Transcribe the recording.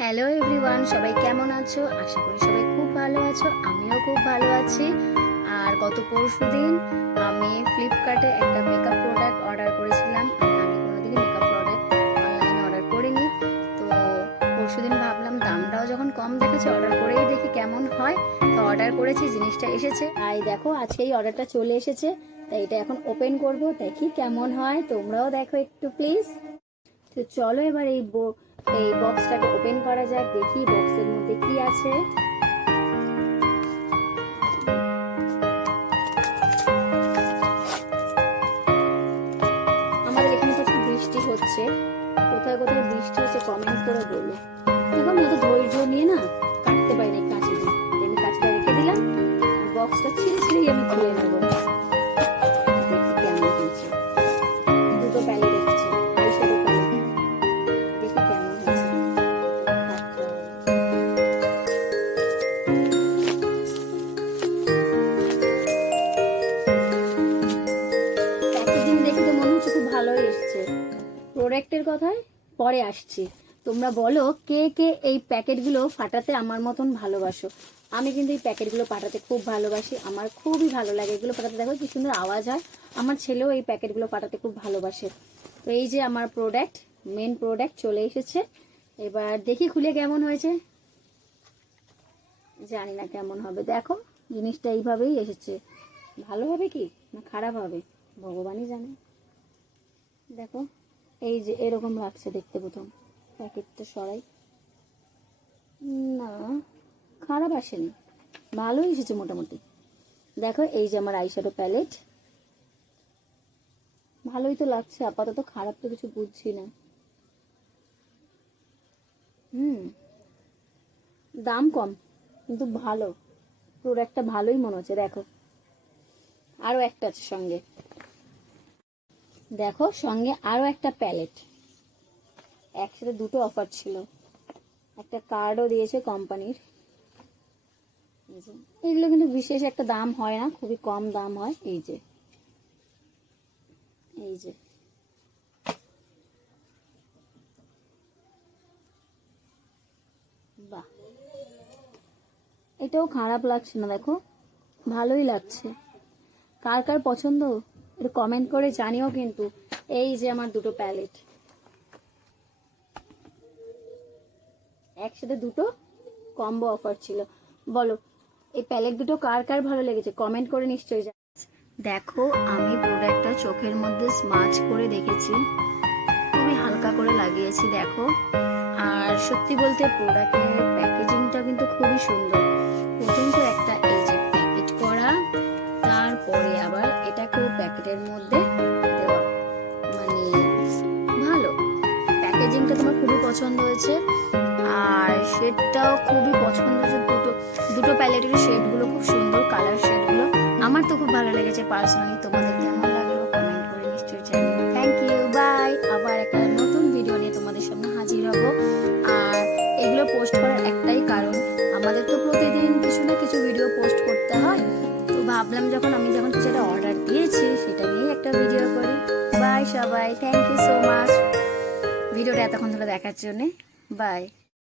Hello everyone, সবাই কেমন আছো? আশা করি সবাই খুব ভালো আছো। আমিও খুব ভালো আছি। আর গত পরশুদিন আমি ফ্লিপকার্টে একটা মেকআপ প্রোডাক্ট অর্ডার করেছিলাম। আমি কোনোদিনই মেকআপ প্রোডাক্ট অনলাইনে অর্ডার করিনি। তো পরশুদিন ভাবলাম দামটাও যখন কম দেখাচ্ছে, অর্ডার করেই দেখি কেমন হয়। তো অর্ডার করেছি, জিনিসটা এসেছে। তাই দেখো, আজকে এই অর্ডারটা চলে এসেছে। তাই এটা এখন ওপেন করব, দেখি কেমন হয়। তোমরাও দেখো একটু প্লিজ। তো চলো এবার এই বক্সটাকে ওপেন করা যাক, দেখি বক্সের মধ্যে কি আছে। আমাদের এখানে প্রচুর বৃষ্টি হচ্ছে, কোথায় কোথায় বৃষ্টি হচ্ছে কমেন্ট করে বলো। দেখো আমি এত ধৈর্য নিয়ে না কাটতে পারিনি কাঁচি দিয়ে, আমি কাঁচিটা রেখে দিলাম। আর বক্সটা ছিঁড়ে ছিঁড়েই আমি খুলে নেবো। দেখি কেমন হয়েছে। দুটো প্যালেট এসেছে, আইশ্যাডো প্যালেট। দেখি কেমন হয়েছে। প্যাকেজিং দেখে তো মনে হচ্ছে খুব ভালোই এসছে। প্রোডাক্টের কথায় পরে আসছি। তোমরা বলো কে কে এই প্যাকেটগুলো ফাটাতে আমার মতন ভালোবাসো। আমি কিন্তু এই প্যাকেটগুলো পাঠাতে খুব ভালোবাসি, আমার খুবই ভালো লাগে এগুলো পাঠাতে। দেখো কি সুন্দর আওয়াজ হয়। আমার ছেলেও এই প্যাকেটগুলো পাঠাতে খুব ভালোবাসে। তো এই যে আমার প্রোডাক্ট, মেন প্রোডাক্ট চলে এসেছে। এবার দেখি খুলে কেমন হয়েছে। জানি না কেমন হবে। দেখো জিনিসটা এইভাবেই এসেছে। ভালো হবে কি না খারাপ হবে ভগবানই জানে। দেখো এই যে এরকম লাগছে দেখতে। প্রথম প্যাকেটটা সরাই, না খারাপ আসেনি, ভালোই এসেছে মোটামুটি। দেখো এই যে আমার আইশ্যাডো প্যালেট, ভালোই তো লাগছে আপাতত, খারাপ তো কিছু বুঝছি না। দাম কম কিন্তু ভালো, প্রোডাক্টটা ভালোই মনে হচ্ছে। দেখো আরো একটা আছে সঙ্গে, দেখো সঙ্গে আরো একটা প্যালেট। একসাথে দুটো অফার ছিল, একটা কার্ডও দিয়েছে কোম্পানির। এগুলো কিন্তু বিশেষ একটা দাম হয় না, খুবই কম দাম হয়। এই যে এই যে বাহ, এটাও খারাপ লাগছে না। দেখো ভালোই লাগছে। কার কার পছন্দ একটু কমেন্ট করে জানিও কিন্তু। এই যে আমার দুটো প্যালেট, একসাথে দুটো কম্বো অফার ছিল। বলো এই প্যালেট দুটো কার কার ভালো লেগেছে কমেন্ট করে নিশ্চয়ই। দেখো আমি প্রোডাক্টটা চোখের মধ্যে স্মাচ করে দেখেছি, খুবই হালকা করে লাগিয়েছি। দেখো আর সত্যি বলতে প্রোডাক্টের প্যাকেজিংটা কিন্তু খুবই সুন্দর। প্রথম তো একটা এই যে প্যাকেট করা, তারপরে আবার এটাকেও প্যাকেটের মধ্যে দেওয়া, মানে ভালো। প্যাকেজিংটা তোমার খুবই পছন্দ হয়েছে, আর শেডটাও খুবই পছন্দ হয়েছে। দুটো দুটো প্যালেটের শেডগুলো খুব সুন্দর, কালার শেডগুলো আমার তো খুব ভালো লেগেছে পার্সোনালি। তোমাদের কেমন লাগলো কমেন্ট করে নিশ্চয়ই জানিও। Thank you, bye. আবার একটা নতুন ভিডিও নিয়ে তোমাদের সামনে হাজির হব। আর এগুলো পোস্ট করার একটাই কারণ, আমাদের তো প্রতিদিন কিছু না কিছু ভিডিও পোস্ট করতে হয়। তো ভাবলাম আমি যখন কিছু একটা অর্ডার দিয়েছি সেটা নিয়েই একটা ভিডিও করি। বাই সবাই, থ্যাংক ইউ সো মাচ ভিডিওটা এতক্ষণ ধরে দেখার জন্যে। বাই।